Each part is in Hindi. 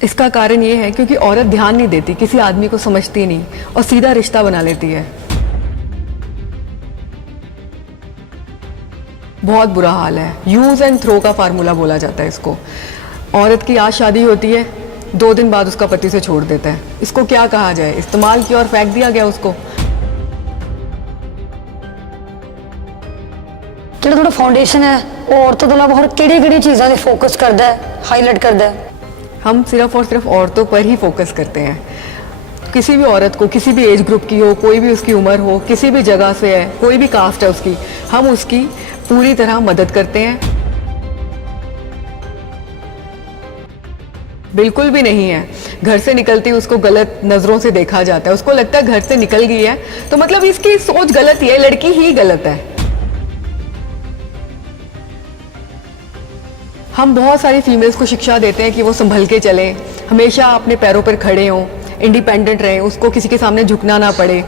इसका कारण ये है क्योंकि औरत ध्यान नहीं देती, किसी आदमी को समझती नहीं और सीधा रिश्ता बना लेती है। बहुत बुरा हाल है। यूज एंड थ्रो का फार्मूला बोला जाता है इसको। औरत की आज शादी होती है, 2 दिन बाद उसका पति से छोड़ देता है। इसको क्या कहा जाए? इस्तेमाल किया और फेंक दिया गया उसको। ਜਿਹੜਾ ਤੁਹਾਡਾ ਫਾਊਂਡੇਸ਼ਨ ਹੈ ਉਹ ਔਰਤਾਂ ਤੋਂ ਇਲਾਵਾ ਹੋਰ ਕਿਹੜੀ-ਕਿਹੜੀ ਚੀਜ਼ਾਂ ਤੇ ਫੋਕਸ ਕਰਦਾ ਹੈ, ਹਾਈਲਾਈਟ ਕਰਦਾ ਹੈ? हम सिर्फ और सिर्फ औरतों पर ही फोकस करते हैं। किसी भी औरत को, किसी भी एज ग्रुप की हो, कोई भी उसकी उम्र हो, किसी भी जगह से है, कोई भी कास्ट है उसकी, हम उसकी पूरी तरह मदद करते हैं। बिल्कुल भी नहीं है घर से निकलती उसको गलत नजरों से देखा जाता है। उसको लगता है घर से निकल गई है तो मतलब इसकी सोच गलत ही है, लड़की ही गलत है। हम बहुत सारी फीमेल्स को शिक्षा देते हैं कि वो संभल के चलें, हमेशा अपने पैरों पर खड़े हों, इंडिपेंडेंट रहें, उसको किसी के सामने झुकना ना पड़े।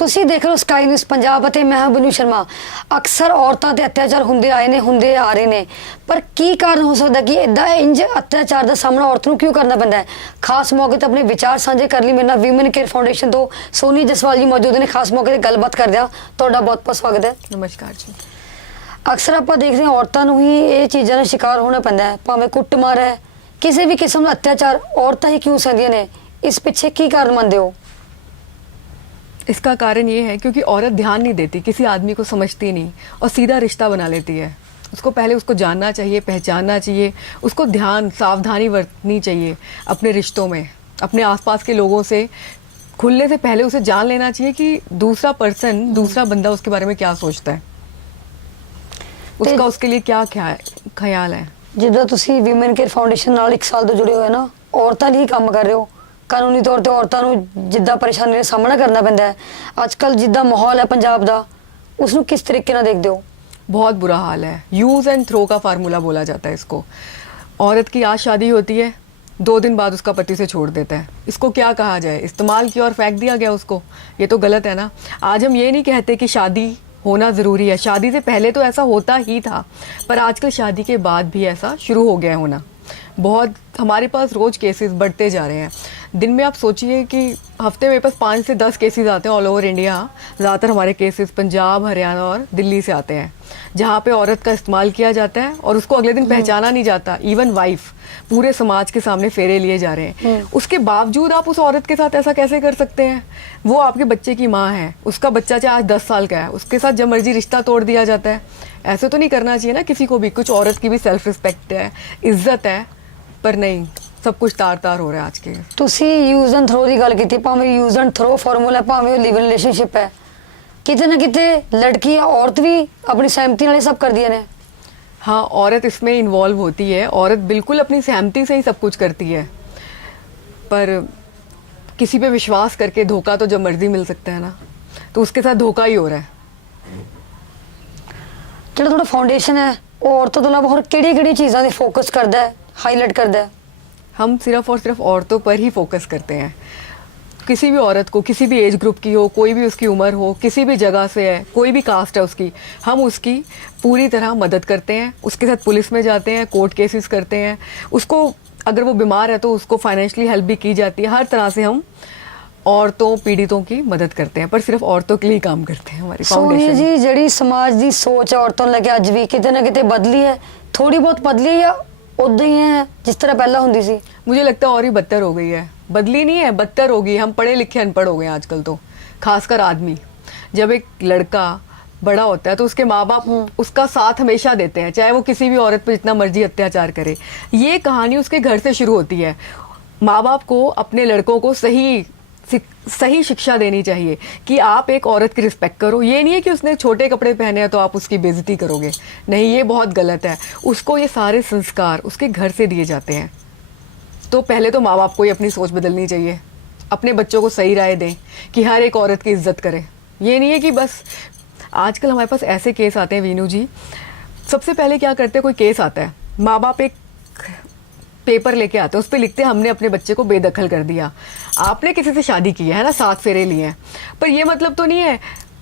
ਤੁਸੀਂ ਦੇਖ ਰਹੇ ਹੋ ਸਕਾਈ ਨਿਊਜ਼ ਪੰਜਾਬ ਅਤੇ ਮੈਂ ਹਾਂ ਬਨੂ ਸ਼ਰਮਾ। ਅਕਸਰ ਔਰਤਾਂ ਤੇ ਅਤਿਆਚਾਰ ਹੁੰਦੇ ਆਏ ਨੇ, ਹੁੰਦੇ ਆ ਰਹੇ ਨੇ, ਪਰ ਕੀ ਕਾਰਨ ਹੋ ਸਕਦਾ ਕਿ ਇਦਾਂ ਇੰਜ ਅਤਿਆਚਾਰ ਦਾ ਸਾਹਮਣਾ ਔਰਤ ਨੂੰ ਕਿਉਂ ਕਰਨਾ ਪੈਂਦਾ ਹੈ? ਖਾਸ ਮੌਕੇ ਤੇ ਆਪਣੇ ਵਿਚਾਰ ਸਾਂਝੇ ਕਰ ਲਈ ਮੇਰੇ ਨਾਲ ਵੀਮਨ ਕੇਅਰ ਫਾਊਂਡੇਸ਼ਨ ਤੋਂ ਸੋਨੀ ਜਸਵਾਲ ਜੀ ਮੌਜੂਦ ਨੇ। ਖਾਸ ਮੌਕੇ ਤੇ ਗੱਲਬਾਤ ਕਰਦੇ ਹਾਂ। ਤੁਹਾਡਾ ਬਹੁਤ ਬਹੁਤ ਸਵਾਗਤ ਹੈ। नमस्कार जी। ਅਕਸਰ ਆਪਾਂ ਦੇਖਦੇ ਹਾਂ ਔਰਤਾਂ ਨੂੰ ਹੀ ਇਹ ਚੀਜ਼ਾਂ ਦਾ ਸ਼ਿਕਾਰ ਹੋਣਾ ਪੈਂਦਾ ਹੈ, ਭਾਵੇਂ ਕੁੱਟਮਾਰ ਹੈ, ਕਿਸੇ ਵੀ ਕਿਸਮ ਦਾ ਅਤਿਆਚਾਰ ਔਰਤਾਂ ਹੀ ਕਿਉਂ ਸਹਿੰਦੀਆਂ ਨੇ? ਇਸ ਪਿੱਛੇ ਕੀ ਕਾਰਨ ਮੰਨਦੇ ਹੋ? इसका कारण ये है क्योंकि औरत ध्यान नहीं देती, किसी आदमी को समझती नहीं और सीधा रिश्ता बना लेती है। उसको पहले उसको जानना चाहिए, पहचानना चाहिए, उसको ध्यान सावधानी बरतनी चाहिए अपने रिश्तों में। अपने आसपास के लोगों से खुलने से पहले उसे जान लेना चाहिए कि दूसरा पर्सन, दूसरा बंदा उसके बारे में क्या सोचता है, उसका उसके लिए क्या ख्याल है। ਜਿੱਦਾਂ ਤੁਸੀਂ ਵੀਮਨ ਕੇਅਰ ਫਾਊਂਡੇਸ਼ਨ ਨਾਲ 1 ਸਾਲ ਤੋਂ ਜੁੜੇ ਹੋਏ ਨਾ, ਔਰਤਾਂ ਲਈ ਕੰਮ ਕਰ ਰਹੇ ਹੋ। ਕਾਨੂੰਨੀ ਤੌਰ ਤੇ ਔਰਤਾਂ ਨੂੰ ਜਿੱਦਾਂ ਪਰੇਸ਼ਾਨੀ ਦਾ ਸਾਹਮਣਾ ਕਰਨਾ ਪੈਂਦਾ ਹੈ, ਅੱਜ ਕੱਲ ਜਿੱਦਾਂ ਮਾਹੌਲ ਹੈ ਪੰਜਾਬ ਦਾ, ਉਸ ਨੂੰ ਕਿਸ ਤਰੀਕੇ ਨਾਲ ਦੇਖਦੇ ਹੋ? बहुत बुरा हाल है। यूज एंड थ्रो का फार्मूला बोला जाता है इसको। औरत की आज शादी होती है, 2 दिन बाद उसका पति से छोड़ देता है। इसको क्या कहा जाए? इस्तेमाल किया और फेंक दिया गया उसको। ये तो गलत है ना। आज हम ये नहीं कहते कि शादी होना ज़रूरी है, शादी से पहले तो ऐसा होता ही था, पर आजकल शादी के बाद भी ऐसा शुरू हो गया है होना। बहुत हमारे पास रोज़ केसेस बढ़ते जा रहे हैं। दिन में आप सोचिए कि हफ्ते में बस 5 से 10 केसेस आते हैं ऑल ओवर इंडिया। ज़्यादातर हमारे केसेस पंजाब, हरियाणा और दिल्ली से आते हैं, जहाँ पे औरत का इस्तेमाल किया जाता है और उसको अगले दिन पहचाना नहीं जाता। इवन वाइफ, पूरे समाज के सामने फेरे लिए जा रहे हैं। उसके बावजूद आप उस औरत के साथ ऐसा कैसे कर सकते हैं? वो आपके बच्चे की माँ है, उसका बच्चा चाहे आज 10 साल का है, उसके साथ जब मर्जी रिश्ता तोड़ दिया जाता है। ऐसे तो नहीं करना चाहिए ना किसी को भी। कुछ औरत की भी सेल्फ रिस्पेक्ट है, इज्जत है, पर नहीं, सब कुछ तार तार हो रहा है आज के। ਤੁਸੀਂ ਯੂਜ਼ ਐਂਡ ਥਰੋ ਦੀ ਗੱਲ ਕੀਤੀ, ਭਾਵੇਂ ਯੂਜ਼ ਐਂਡ ਥਰੋ ਫਾਰਮੂਲਾ, ਭਾਵੇਂ ਉਹ ਲਿਵ ਇਨ ਰਿਲੇਸ਼ਨਸ਼ਿਪ ਹੈ, ਕਿਤੇ ਨਾ ਕਿਤੇ ਲੜਕੀ या औरत भी अपनी सहमति ਨਾਲ ਇਹ ਸਭ ਕਰਦੀਆਂ ਨੇ। हाँ, औरत इसमें इन्वॉल्व होती है। औरत बिल्कुल अपनी सहमति से ही सब कुछ करती है, पर किसी पे विश्वास करके धोखा तो जब मर्जी मिल सकता है ना, तो उसके साथ धोखा ही हो रहा है। ਜਿਹੜਾ ਤੁਹਾਡਾ ਫਾਊਂਡੇਸ਼ਨ ਹੈ ਉਹ ਔਰਤਾਂ ਤੋਂ ਇਲਾਵਾ ਹੋਰ ਕਿਹੜੀ-ਕਿਹੜੀ ਚੀਜ਼ਾਂ ਤੇ ਫੋਕਸ ਕਰਦਾ ਹੈ, ਹਾਈਲਾਈਟ ਕਰਦਾ ਹੈ? हम सिर्फ और सिर्फ औरतों पर ही फोकस करते हैं। किसी भी औरत को, किसी भी एज ग्रुप की हो, कोई भी उसकी उम्र हो, किसी भी जगह से है, कोई भी कास्ट है उसकी, हम उसकी पूरी तरह मदद करते हैं। उसके साथ पुलिस में जाते हैं, कोर्ट केसेस करते हैं। उसको अगर वो बीमार है तो उसको फाइनेंशियली हेल्प भी की जाती है। हर तरह से हम औरतों, पीड़ितों की मदद करते हैं, पर सिर्फ औरतों के लिए काम करते हैं हमारी ਸੋਨੀਆ फाउंडेशन। ਜੀ, ਜਿਹੜੀ ਸਮਾਜ ਦੀ ਸੋਚ ਹੈ ਔਰਤਾਂ ਨੂੰ ਲੈ ਕੇ ਅੱਜ ਵੀ ਕਿਤੇ ਨਾ ਕਿਤੇ ਬਦਲੀ ਹੈ, ਥੋੜੀ ਬਹੁਤ ਬਦਲੀ ਹੈ ਜਾਂ ਉਦਾਂ ਹੀ ਹੈ ਜਿਸ ਤਰ੍ਹਾਂ ਪਹਿਲਾਂ ਹੁੰਦੀ ਸੀ? मुझे लगता है और ही बदतर हो गई है। बदली नहीं है, बदतर हो गई। हम पढ़े लिखे अनपढ़ हो गए आजकल तो, खासकर आदमी। जब एक लड़का बड़ा होता है तो उसके माँ बाप उसका साथ हमेशा देते हैं, चाहे वो किसी भी औरत पर जितना मर्जी अत्याचार करे। ये कहानी उसके घर से शुरू होती है। माँ बाप को अपने लड़कों को सही शिक्षा देनी चाहिए कि आप एक औरत की रिस्पेक्ट करो। ये नहीं है कि उसने छोटे कपड़े पहने हैं तो आप उसकी बेइज्जती करोगे, नहीं, ये बहुत गलत है। उसको ये सारे संस्कार उसके घर से दिए जाते हैं। तो पहले तो माँ बाप को ही अपनी सोच बदलनी चाहिए, अपने बच्चों को सही राय दें कि हर एक औरत की इज्जत करें। ये नहीं है कि बस आजकल हमारे पास ऐसे केस आते हैं वीनू जी। सबसे पहले क्या करते हैं, कोई केस आता है, माँ बाप एक पेपर लेके आते हैं, उस पर लिखते हैं हमने अपने बच्चे को बेदखल कर दिया। आपने किसी से शादी की है ना, 7 फेरे लिए हैं, पर ये मतलब तो नहीं है।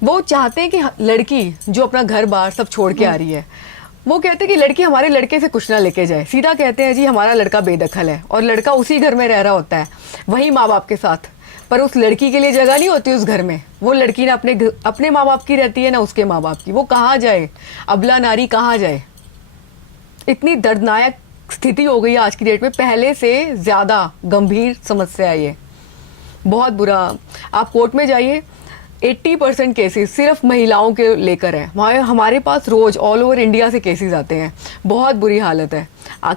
वो चाहते हैं कि लड़की जो अपना घर बार सब छोड़ के आ रही है, वो कहते हैं कि लड़की हमारे लड़के से कुछ ना लेके जाए, सीधा कहते हैं जी हमारा लड़का बेदखल है, और लड़का उसी घर में रह रहा होता है वही माँ बाप के साथ, पर उस लड़की के लिए जगह नहीं होती उस घर में। वो लड़की ना अपने माँ बाप की रहती है ना उसके माँ बाप की। वो कहाँ जाए, अबला नारी कहाँ जाए। इतनी दर्दनाक स्थिति हो गई है आज की डेट में, पहले से ज़्यादा गंभीर समस्या है ये, बहुत बुरा। आप कोर्ट में जाइए, 80% केसेस सिर्फ महिलाओं के लेकर है। हमारे पास रोज ऑल ओवर इंडिया से केसेस आते हैं, बहुत बुरी हालत है।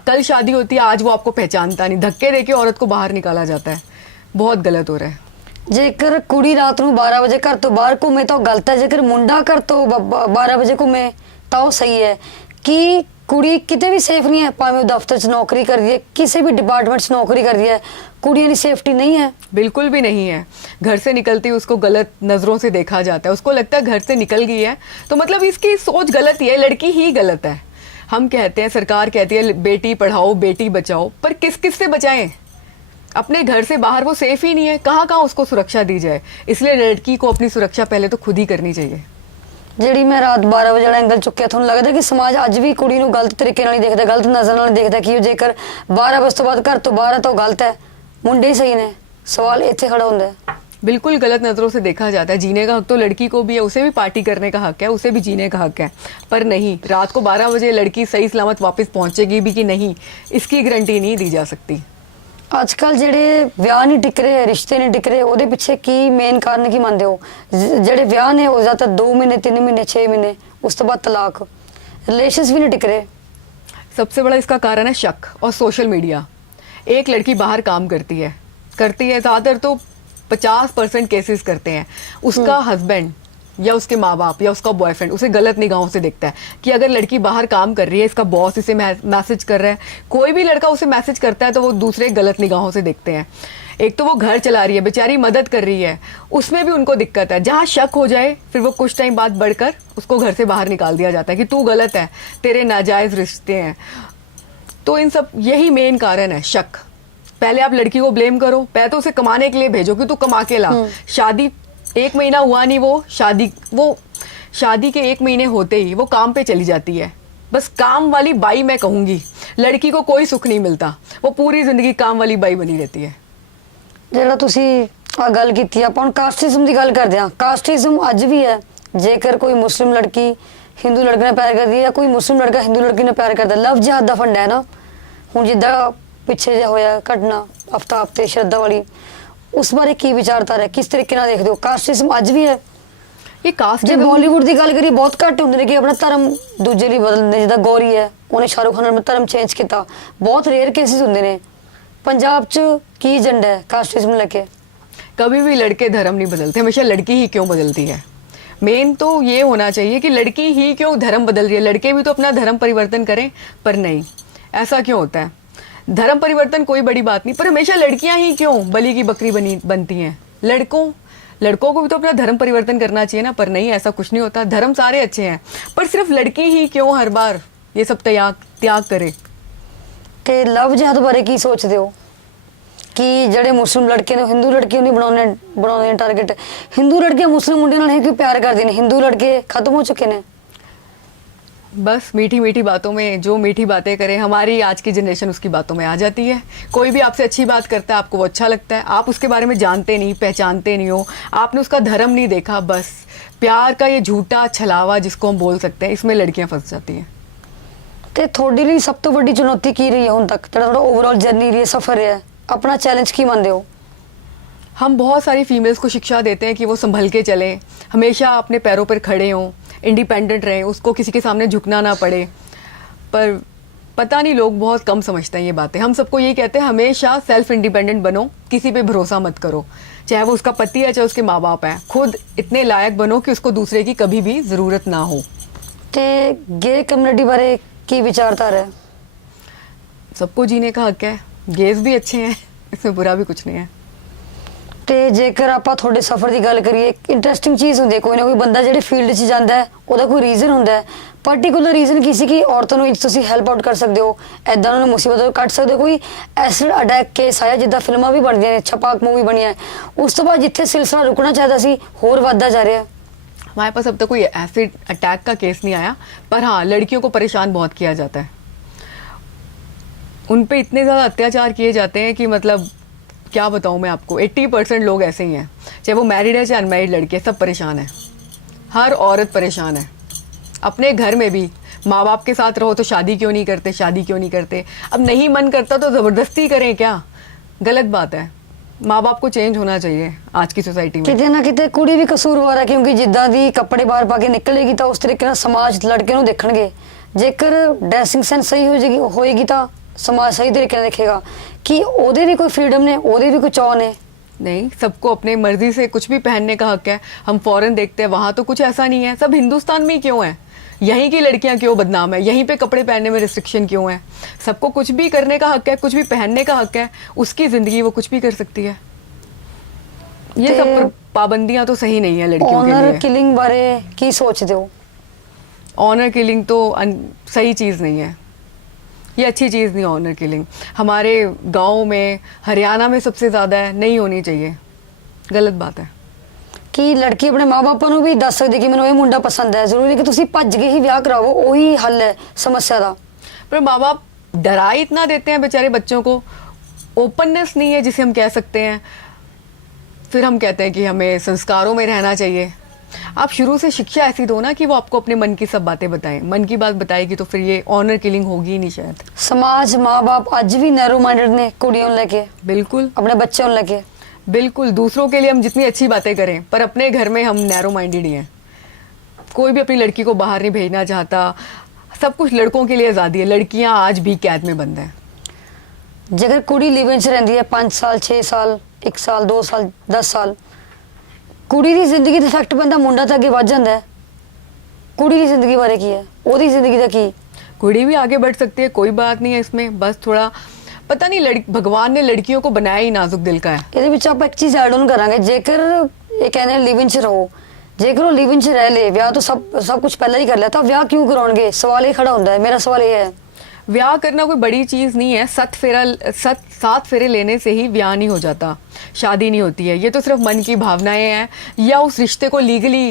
कल शादी होती है, आज वो आपको पहचानता नहीं, धक्के देके औरत को बाहर निकाला जाता है। बहुत गलत हो रहा है। जेकर कुड़ी रात ਨੂੰ 12 ਵਜੇ ਘਰ ਤੋਂ ਬਾਹਰ ਘੁੰਮੇ ਤਾਂ ਗਲਤ ਹੈ, ਜੇਕਰ ਮੁੰਡਾ ਘਰ ਤੋਂ 12 ਵਜੇ ਘੁੰਮੇ ਤਾਂ ਉਹ ਸਹੀ ਹੈ। ਕਿ ਕੁੜੀ ਕਿਤੇ ਵੀ ਸੇਫ ਨਹੀਂ ਹੈ, ਭਾਵੇਂ ਉਹ ਦਫ਼ਤਰ 'ਚ ਨੌਕਰੀ ਕਰਦੀ ਹੈ, ਕਿਸੇ ਵੀ ਡਿਪਾर्टमेंट 'ਚ ਨੌਕਰੀ ਕਰਦੀ ਹੈ, कुड़ियों की सेफ्टी नहीं है। बिल्कुल भी नहीं है। घर से निकलती उसको गलत नजरों से देखा जाता है, उसको लगता है घर से निकल गई है तो मतलब इसकी सोच गलत ही है, लड़की ही गलत है। हम कहते हैं, सरकार कहती है बेटी पढ़ाओ बेटी बचाओ, पर किस किस से बचाएं? अपने घर से बाहर वो सेफ ही नहीं है, कहाँ कहाँ उसको सुरक्षा दी जाए। इसलिए लड़की को अपनी सुरक्षा पहले तो खुद ही करनी चाहिए। ਜਿਹੜੀ ਮੈਂ ਰਾਤ 12 ਵਜੇ ਵਾਲਾ ਐਂਗਲ ਚੁੱਕਿਆ, ਤੁਹਾਨੂੰ ਲੱਗਦਾ ਕਿ ਸਮਾਜ ਅੱਜ ਵੀ ਕੁੜੀ ਨੂੰ ਗਲਤ ਤਰੀਕੇ ਨਾਲ ਹੀ ਦੇਖਦਾ, ਗਲਤ ਨਜ਼ਰ ਨਾਲ ਦੇਖਦਾ ਕਿ ਉਹ ਜੇਕਰ 12 ਵਜੇ ਤੋਂ ਬਾਅਦ ਘਰ ਤੋਂ ਬਾਹਰ ਹੈ ਤਾਂ ਉਹ ਗਲਤ ਹੈ, ਮੁੰਡੇ ਹੀ ਸਹੀ ਨੇ? सवाल ਇੱਥੇ खड़ा ਹੁੰਦਾ है। बिल्कुल गलत नज़रों से देखा जाता है। जीने का हक तो लड़की को भी है, उसे भी पार्टी करने का हक है, उसे भी जीने का हक है, पर नहीं, रात को 12 बजे लड़की सही सलामत वापस पहुंचेगी भी कि नहीं, इसकी गारंटी नहीं दी जा सकती। ਅੱਜ ਕੱਲ ਜਿਹੜੇ ਵਿਆਹ ਨਹੀਂ ਟਿਕ ਰਹੇ, ਰਿਸ਼ਤੇ ਨਹੀਂ ਟਿਕ ਰਹੇ, ਉਹਦੇ ਪਿੱਛੇ ਕੀ ਮੇਨ ਕਾਰਨ ਕੀ ਮੰਨਦੇ ਹੋ? ਜਿਹੜੇ ਵਿਆਹ ਨੇ ਉਹ ਜ਼ਿਆਦਾ 2 ਮਹੀਨੇ 3 ਮਹੀਨੇ 6 महीने, ਉਸ ਤੋਂ ਬਾਅਦ तलाक, रिलेशंस भी नहीं टिक रहे। सबसे बड़ा इसका कारण है शक और सोशल मीडिया। एक लड़की बाहर काम करती है ज़्यादातर तो 50% केसेस करते हैं, उसका हस्बैंड या उसके माँ बाप या उसका बॉयफ्रेंड उसे गलत निगाहों से देखता है कि अगर लड़की बाहर काम कर रही है, इसका बॉस इसे मैसेज कर रहा है, कोई भी लड़का उसे मैसेज करता है तो वो दूसरे गलत निगाहों से देखते हैं। एक तो वो घर चला रही है, बेचारी मदद कर रही है, उसमें भी उनको दिक्कत है। जहाँ शक हो जाए फिर वो कुछ टाइम बाद बढ़कर उसको घर से बाहर निकाल दिया जाता है कि तू गलत है, तेरे नाजायज रिश्ते हैं। तो इन सब यही मेन कारण है, शक। पहले आप लड़की को ब्लेम करो, पहले तो उसे कमाने के लिए भेजो कि तू कमा के ला। शादी 1 महीना हुआ नहीं, वो शादी के 1 महीने होते ही वो काम पे चली जाती है। बस काम वाली बाई मैं कहूंगी, लड़की को कोई सुख नहीं मिलता, वो पूरी जिंदगी काम वाली बाई बनी रहती है। ਜਿਹੜਾ ਤੁਸੀਂ ਆ ਗੱਲ ਕੀਤੀ, ਆਪਾਂ ਹੁਣ ਕਾਸਟਿਜ਼ਮ ਦੀ ਗੱਲ ਕਰਦੇ ਹਾਂ। ਕਾਸਟਿਜ਼ਮ ਅੱਜ ਵੀ ਹੈ। ਜੇਕਰ ਕੋਈ ਮੁਸਲਿਮ ਲੜਕੀ ਹਿੰਦੂ ਲੜਕੇ ਨਾਲ ਪਿਆਰ ਕਰਦੀ ਹੈ ਜਾਂ ਕੋਈ ਮੁਸਲਿਮ ਲੜਕਾ ਹਿੰਦੂ ਲੜਕੀ ਨਾਲ ਪਿਆਰ ਕਰਦਾ, ਲਵ ਜਿਹਾਦ ਦਾ ਫੰਡਾ ਹੈ ਨਾ। ਹੁਣ ਜਿੱਦਾਂ ਪਿੱਛੇ ਜਿਹਾ ਹੋਇਆ ਘਟਨਾ ਆਫਤਾਬ ਤੇ ਸ਼ਰਧਾ ਵਾਲੀ, ਉਸ ਬਾਰੇ ਕੀ ਵਿਚਾਰਧਾਰਾ ਹੈ, ਕਿਸ ਤਰੀਕੇ ਨਾਲ ਦੇਖਦੇ ਹੋ? ਕਾਸਟਿਜ਼ਮ ਅੱਜ ਵੀ ਹੈ। ਇਹ ਕਾਸਟ ਜੇ ਬਾਲੀਵੁੱਡ ਦੀ ਗੱਲ ਕਰੀਏ, ਬਹੁਤ ਘੱਟ ਹੁੰਦੇ ਨੇ ਕਿ ਆਪਣਾ ਧਰਮ ਦੂਜੇ ਲਈ ਬਦਲ ਦਿੰਦੇ। ਜਿੱਦਾਂ ਗੌਰੀ ਹੈ, ਉਹਨੇ ਸ਼ਾਹਰੁਖ ਖਾਨ ਨਾਲ ਧਰਮ ਚੇਂਜ ਕੀਤਾ, ਬਹੁਤ ਰੇਅਰ ਕੇਸਿਸ ਹੁੰਦੇ ਨੇ। पंजाब च की एजेंडा है कास्टिज्म लेके? कभी भी लड़के धर्म नहीं बदलते, हमेशा लड़की ही क्यों बदलती है। मेन तो ये होना चाहिए कि लड़की ही क्यों धर्म बदल रही है। लड़के भी तो अपना धर्म परिवर्तन करें, पर नहीं, ऐसा क्यों होता है? धर्म परिवर्तन कोई बड़ी बात नहीं, पर हमेशा लड़कियां ही क्यों बलि की बकरी बनती हैं। लड़कों को भी तो अपना धर्म परिवर्तन करना चाहिए ना, पर नहीं, ऐसा कुछ नहीं होता। धर्म सारे अच्छे हैं, पर सिर्फ लड़की ही क्यों हर बार ये सब त्याग करे। ਤੇ ਲਵ ਜਿਹਾਦ ਬਾਰੇ ਕੀ ਸੋਚਦੇ ਹੋ ਕਿ ਜਿਹੜੇ ਮੁਸਲਿਮ ਲੜਕੇ ਨੇ ਹਿੰਦੂ ਲੜਕੀਆਂ ਨੂੰ ਬਣਾਉਂਦੇ ਨੇ ਟਾਰਗੇਟ? ਹਿੰਦੂ ਲੜਕੀਆਂ ਮੁਸਲਿਮ ਮੁੰਡੇ ਨਾਲ ਕਿਉਂ ਪਿਆਰ ਕਰਦੀਆਂ ਨੇ? ਹਿੰਦੂ ਲੜਕੇ ਖਤਮ ਹੋ ਚੁੱਕੇ ਨੇ। बस मीठी मीठी बातों में जो मीठी बातें करे, हमारी आज की जनरेशन उसकी बातों में आ जाती है। कोई भी आपसे अच्छी बात करता है, आपको वो अच्छा लगता है, आप उसके बारे में जानते नहीं, पहचानते नहीं हो, आपने उसका धर्म नहीं देखा, बस प्यार का ये झूठा छलावा जिसको हम बोल सकते हैं, इसमें लड़कियां फंस जाती हैं। ਤੇ ਤੁਹਾਡੇ ਲਈ ਸਭ ਤੋਂ ਵੱਡੀ ਚੁਣੌਤੀ ਕੀ ਰਹੀ ਹੈ ਹੁਣ ਤੱਕ? ਜਿਹੜਾ ਤੁਹਾਡਾ ਓਵਰਆਲ ਜਰਨੀ ਰਹੀ ਹੈ, सफर है, अपना चैलेंज की मानते हो? हम बहुत सारी फीमेल्स को शिक्षा देते हैं कि वो संभल के चलें, हमेशा अपने पैरों पर खड़े हों, इंडिपेंडेंट रहें, उसको किसी के सामने झुकना ना पड़े। पर पता नहीं, लोग बहुत कम समझते हैं ये बातें। हम सबको यही कहते हैं, हमेशा सेल्फ इंडिपेंडेंट बनो, किसी पे भरोसा मत करो, चाहे वो उसका पति है चाहे उसके माँ बाप है। खुद इतने लायक बनो कि उसको दूसरे की कभी भी ज़रूरत ना हो। ਤੇ ਗੇ ਕम्युनिटी ਬਾਰੇ ਕੀ ਵਿਚਾਰਧਾਰਾ ਹੈ? सबको जीने का हक है, गेज भी अच्छे हैं, इसमें बुरा भी कुछ नहीं है। ਤੇ ਜੇਕਰ ਆਪਾਂ ਤੁਹਾਡੇ ਸਫ਼ਰ ਦੀ ਗੱਲ ਕਰੀਏ, ਇੱਕ ਇੰਟਰਸਟਿੰਗ ਚੀਜ਼ ਹੁੰਦੀ ਹੈ, ਕੋਈ ਨਾ ਕੋਈ ਬੰਦਾ ਜਿਹੜੇ ਫੀਲਡ 'ਚ ਜਾਂਦਾ ਹੈ ਉਹਦਾ ਕੋਈ ਰੀਜ਼ਨ ਹੁੰਦਾ ਹੈ। ਪਾਰਟਿਕੂਲਰ ਰੀਜ਼ਨ ਕਿਸੇ ਕੀ ਔਰਤਾਂ ਨੂੰ ਤੁਸੀਂ ਹੈਲਪ ਆਊਟ ਕਰ ਸਕਦੇ ਹੋ, ਐਦਾਂ ਉਹਨਾਂ ਨੂੰ ਮੁਸੀਬਤ ਤੋਂ ਕੱਢ ਸਕਦੇ ਹੋ। ਕੋਈ ਐਸਿਡ ਅਟੈਕ ਕੇਸ ਆਇਆ, ਜਿੱਦਾਂ ਫਿਲਮਾਂ ਵੀ ਬਣਦੀਆਂ ਨੇ, ਛਪਾਕ ਮੂਵੀ ਬਣੀ ਹੈ, ਉਸ ਤੋਂ ਬਾਅਦ ਜਿੱਥੇ ਸਿਲਸਿਲਾ ਰੁਕਣਾ ਚਾਹੀਦਾ ਸੀ ਹੋਰ ਵੱਧਦਾ ਜਾ ਰਿਹਾ। हमारे पास अब तक कोई एसिड अटैक का केस नहीं आया, पर हाँ लड़कियों को परेशान बहुत किया जाता है। उन पे इतने ज़्यादा अत्याचार किए जाते हैं कि मतलब क्या बताऊँ मैं आपको। 80% लोग ऐसे ही हैं, चाहे वो मैरिड है चाहे अनमैरिड लड़की है, सब परेशान है। हर औरत परेशान है। अपने घर में भी माँ बाप के साथ रहो तो शादी क्यों नहीं करते, शादी क्यों नहीं करते। अब नहीं मन करता तो ज़बरदस्ती करें क्या, गलत बात है। माँ बाप को चेंज होना चाहिए आज की सोसाइटी में। ਕਿਤੇ ਨਾ ਕਿਤੇ ਕੁੜੀ ਵੀ ਕਸੂਰਵਾਰ ਹੈ, ਕਿਉਂਕਿ ਜਿੱਦਾਂ ਦੀ ਕੱਪੜੇ ਬਾਹਰ ਪਾ ਕੇ ਨਿਕਲੇਗੀ ਤਾਂ ਉਸ ਤਰੀਕੇ ਨਾਲ ਸਮਾਜ ਲੜਕੇ ਨੂੰ ਦੇਖਣਗੇ। ਜੇਕਰ ਡਰੈਸਿੰਗ ਸੈਂਸ ਸਹੀ ਹੋਏਗੀ ਤਾਂ ਸਮਾਜ ਸਹੀ ਤਰੀਕੇ ਨਾਲ ਦੇਖੇਗਾ ਕਿ ਉਹਦੇ ਵੀ ਕੋਈ ਫ੍ਰੀडम ਨੇ, ਉਹਦੇ ਵੀ ਕੋਈ ਚੌ ਨੇ। नहीं, सबको अपने मर्जी से कुछ भी पहनने का हक है। हम फॉरेन देखते हैं, वहां तो कुछ ऐसा नहीं है। सब हिंदुस्तान में ही क्यों है, यहीं की लड़कियां क्यों बदनाम है, यहीं पे कपड़े पहनने में रिस्ट्रिक्शन क्यों है। सबको कुछ भी करने का हक है, कुछ भी पहनने का हक है। उसकी जिंदगी वो कुछ भी कर सकती है। ये सब पर पाबंदियां तो सही नहीं है लड़कियों के ऑनर लिए। किलिंग बारे की सोचते हो? ऑनर किलिंग तो सही चीज़ नहीं है, ये अच्छी चीज़ नहीं। ऑनर किलिंग हमारे गाँव में, हरियाणा में सबसे ज़्यादा है, नहीं होनी चाहिए, गलत बात है। ਕਿ ਲੜਕੀ ਆਪਣੇ ਮਾਪਿਆਂ ਨੂੰ ਵੀ ਦੱਸ ਸਕਦੀ ਕਿ ਮੈਨੂੰ ਇਹ ਮੁੰਡਾ ਪਸੰਦ ਹੈ, ਜ਼ਰੂਰੀ ਕਿ ਤੁਸੀਂ ਭੱਜ ਕੇ ਹੀ ਵਿਆਹ ਕਰਾਵੋ, ਉਹੀ ਹੱਲ ਹੈ ਸਮੱਸਿਆ ਦਾ। पर माँ बाप डरा ही इतना देते हैं बेचारे बच्चों को, ओपननेस नहीं है जिसे हम कह सकते हैं। फिर हम कहते हैं कि हमें संस्कारों में रहना चाहिए। आप शुरू से शिक्षा ऐसी दो ना कि वो आपको अपने मन की सब बातें बताएं। मन की बात बताएगी तो फिर ये ऑनर किलिंग होगी ही नहीं शायद। ਸਮਾਜ ਮਾਂ-ਬਾਪ ਅੱਜ ਵੀ ਨੈਰੋ ਮਾਈਂਡਡ ਨੇ ਕੁੜੀਆਂ ਨੂੰ ਲੈ ਕੇ, बिल्कुल ਆਪਣੇ ਬੱਚਿਆਂ ਨੂੰ ਲੈ ਕੇ। बिल्कुल, दूसरों के लिए हम जितनी अच्छी बातें करें पर अपने घर में हम नैरो माइंडेड ही हैं। कोई भी अपनी लड़की को बाहर नहीं भेजना चाहता। सब कुछ लड़कों के लिए आज़ादी है, लड़कियां आज भी कैद में बंद हैं। ਜੇਕਰ ਕੁੜੀ ਲਿਵ ਇਨ ਚ ਰਹਿੰਦੀ ਹੈ 5 ਸਾਲ 6 ਸਾਲ 1 ਸਾਲ 2 ਸਾਲ 10 ਸਾਲ, ਕੁੜੀ ਦੀ ਜ਼ਿੰਦਗੀ ਤੇ ਇਫੈਕਟ ਪੈਂਦਾ, ਮੁੰਡਾ ਤਾਂ ਅੱਗੇ ਵੱਧ ਜਾਂਦਾ ਹੈ। ਕੁੜੀ ਦੀ ਜ਼ਿੰਦਗੀ ਬਾਰੇ ਕੀ ਹੈ, ਉਹਦੀ ਜ਼ਿੰਦਗੀ ਦਾ ਕੀ? कुड़ी भी आगे बढ़ सकती है, कोई बात नहीं है इसमें। बस थोड़ा पता नहीं, भगवान ने लड़कियों को बनाया ही नाजुक दिल का है। ਇਹਦੇ ਵਿੱਚ ਆਪਾਂ ਇੱਕ ਚੀਜ਼ ਐਡ ਆਨ ਕਰਾਂਗੇ। ਜੇਕਰ ਇਹ ਕਹਿੰਦੇ ਨੇ ਲਿਵ ਇਨ ਚ ਰਹੋ, ਜੇਕਰ ਉਹ ਲਿਵ ਇਨ ਚ ਰਹਿ ਲੇ, ਵਿਆਹ ਤੋਂ ਸਭ ਕੁਝ ਪਹਿਲਾਂ ਹੀ ਕਰ ਲਿਆ, ਤਾਂ ਵਿਆਹ ਕਿਉਂ ਕਰਾਉਣਗੇ? ਸਵਾਲ ਇਹ ਖੜਾ ਹੁੰਦਾ ਹੈ। ਮੇਰਾ ਸਵਾਲ ਇਹ ਹੈ, ब्याह करना कोई बड़ी चीज़ नहीं है। 7 फेरे लेने से ही ब्याह नहीं हो जाता, शादी नहीं होती है। ये तो सिर्फ मन की भावनाएं हैं, या उस रिश्ते को लीगली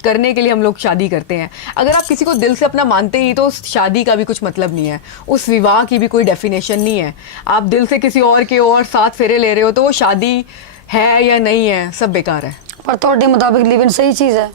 करने के लिए हम लोग शादी करते हैं। अगर आप किसी को दिल से अपना मानते ही तो उस शादी का भी कुछ मतलब नहीं है, उस विवाह की भी कोई डेफिनेशन नहीं है। आप दिल से किसी और के और 7 फेरे ले रहे हो तो वो शादी है या नहीं है, सब बेकार है। ਪਰ ਤੁਹਾਡੇ ਮੁਤਾबिक लिव इन सही चीज़ है।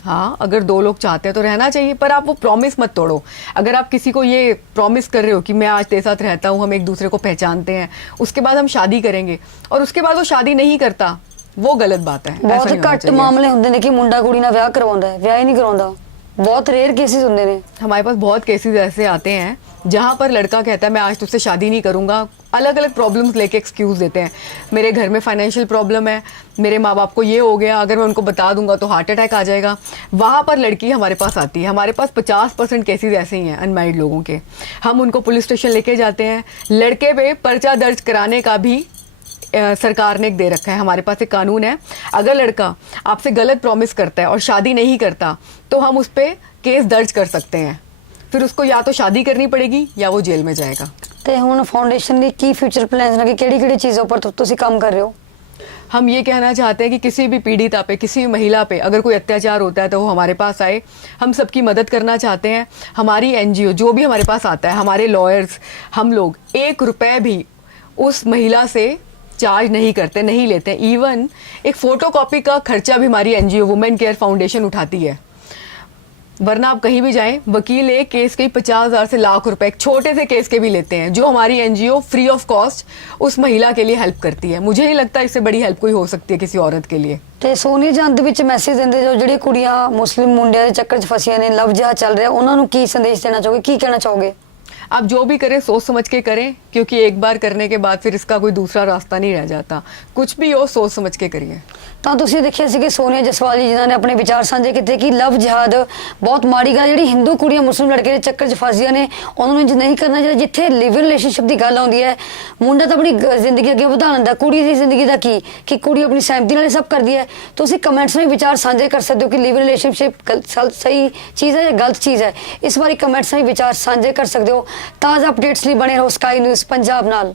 हाँ, अगर 2 लोग चाहते हैं तो रहना चाहिए, पर आप वो प्रॉमिस मत तोड़ो। अगर आप किसी को ये प्रॉमिस कर रहे हो कि मैं आज तेरे साथ रहता हूँ, हम एक दूसरे को पहचानते हैं, उसके बाद हम शादी करेंगे, और उसके बाद वो शादी नहीं करता, वो गलत बात है। ऐसा ਬਹੁਤ नहीं होना ਘੱਟ चाहिए। ਮਾਮਲੇ ਹੁੰਦੇ ਨੇ ਕਿ ਮੁੰਡਾ ਕੁੜੀ ਨਾਲ ਵਿਆਹ ਕਰਵਾਉਂਦਾ ਹੈ, ਵਿਆਹ ਹੀ ਨਹੀਂ ਕਰਾਉਂਦਾ। बहुत रेयर केसेस ਹੁੰਦੇ ਨੇ। हमारे पास बहुत केसेस ऐसे आते हैं जहाँ पर लड़का कहता है मैं आज तुझसे शादी नहीं करूँगा। अलग अलग प्रॉब्लम्स लेके एक्सक्यूज़ देते हैं। मेरे घर में फाइनेंशियल प्रॉब्लम है, मेरे माँ बाप को ये हो गया, अगर मैं उनको बता दूंगा तो हार्ट अटैक आ जाएगा। वहाँ पर लड़की हमारे पास आती है। हमारे पास 50% केसेस ऐसे ही हैं अनमैरिड लोगों के। हम उनको पुलिस स्टेशन लेके जाते हैं। लड़के पे पर्चा दर्ज कराने का भी सरकार ने दे रखा है। हमारे पास एक कानून है, अगर लड़का आपसे गलत प्रॉमिस करता है और शादी नहीं करता तो हम उस पर केस दर्ज कर सकते हैं। फिर उसको या तो शादी करनी पड़ेगी या वो जेल में जाएगा। ਤੇ ਹੁਣ ਫਾਊਂਡੇਸ਼ਨ ਦੀ ਕੀ ਫਿਊਚਰ ਪਲਾਨਸ ਨੇ, ਕਿ ਕਿਹੜੀ-ਕਿਹੜੀ ਚੀਜ਼ਾਂ ਉੱਪਰ ਤੁਸੀਂ ਕੰਮ ਕਰ ਰਹੇ ਹੋ? हम ये कहना चाहते हैं कि किसी भी पीड़िता पे, किसी भी महिला पे अगर कोई अत्याचार होता है तो वो हमारे पास आए। हम सबकी मदद करना चाहते हैं। हमारी NGO जो भी हमारे पास आता है, हमारे लॉयर्स, हम लोग 1 रुपए भी उस महिला से चार्ज नहीं करते, नहीं लेते। इवन एक फोटोकॉपी का खर्चा भी हमारी NGO वुमेन केयर फाउंडेशन उठाती है। वरना आप कहीं भी जाएं, वकील एक केस के 50,000 से लाख रुपए एक छोटे से केस के भी लेते हैं, जो हमारी NGO फ्री ऑफ कॉस्ट उस महिला के लिए हेल्प करती है। मुझे नहीं लगता इससे बड़ी हेल्प कोई हो सकती है किसी औरत के लिए। ਤੇ ਸੋਨੀ ਜੰਦ ਵਿੱਚ ਮੈਸੇਜ ਦਿੰਦੇ ਜੋ ਜਿਹੜੀਆਂ ਕੁੜੀਆਂ ਮੁਸਲਿਮ ਮੁੰਡਿਆਂ ਦੇ ਚੱਕਰ 'ਚ ਫਸੀਆਂ ਨੇ, ਲਵ ਜਿਹਾ ਚੱਲ ਰਿਹਾ, ਉਹਨਾਂ ਨੂੰ ਕੀ ਸੰਦੇਸ਼ ਦੇਣਾ ਚਾਹੋਗੇ, ਕੀ ਕਹਿਣਾ ਚਾਹੋਗੇ? आप जो भी करें सोच समझ के करें, क्योंकि एक बार करने के बाद फिर इसका कोई दूसरा रास्ता नहीं रह जाता। कुछ भी हो सोच समझ के करिए। ਤਾਂ ਤੁਸੀਂ ਦੇਖਿਆ ਸੀ ਕਿ ਸੋਨੀਆ ਜਸਵਾਲ ਜੀ ਜਿਨ੍ਹਾਂ ਨੇ ਆਪਣੇ ਵਿਚਾਰ ਸਾਂਝੇ ਕੀਤੇ ਕਿ ਲਵ ਜਿਹਾਦ ਬਹੁਤ ਮਾੜੀ ਗੱਲ, ਜਿਹੜੀ ਹਿੰਦੂ ਕੁੜੀਆਂ ਮੁਸਲਿਮ ਲੜਕੇ ਦੇ ਚੱਕਰ 'ਚ ਫਸੀਆਂ ਨੇ, ਉਹਨਾਂ ਨੂੰ ਇੰਜ ਨਹੀਂ ਕਰਨਾ ਚਾਹੀਦਾ। ਜਿੱਥੇ ਲਿਵ ਇਨ ਰਿਲੇਸ਼ਨਸ਼ਿਪ ਦੀ ਗੱਲ ਆਉਂਦੀ ਹੈ, ਮੁੰਡਾ ਤਾਂ ਆਪਣੀ ਜ਼ਿੰਦਗੀ ਅੱਗੇ ਵਧਾ ਲੈਂਦਾ, ਕੁੜੀ ਦੀ ਜ਼ਿੰਦਗੀ ਦਾ ਕੀ, ਕਿ ਕੁੜੀ ਆਪਣੀ ਸਹਿਮਤੀ ਨਾਲ ਇਹ ਸਭ ਕਰਦੀ ਹੈ। ਤੁਸੀਂ ਕਮੈਂਟਸ ਵਿੱਚ ਵਿਚਾਰ ਸਾਂਝੇ ਕਰ ਸਕਦੇ ਹੋ ਕਿ ਲਿਵ ਇਨ ਰਿਲੇਸ਼ਨਸ਼ਿਪ ਸਹੀ ਚੀਜ਼ ਹੈ ਜਾਂ ਗਲਤ ਚੀਜ਼ ਹੈ। ਇਸ ਬਾਰੇ ਕਮੈਂਟਸ ਵਿੱਚ ਵਿਚਾਰ ਸਾਂਝੇ ਕਰ ਸਕਦੇ ਹੋ। ਤਾਜ਼ਾ ਅਪਡੇਟਸ ਲਈ ਬਣੇ ਰਹੋ ਸਕਾਈ ਨਿਊਜ਼ ਪੰਜਾਬ ਨਾਲ।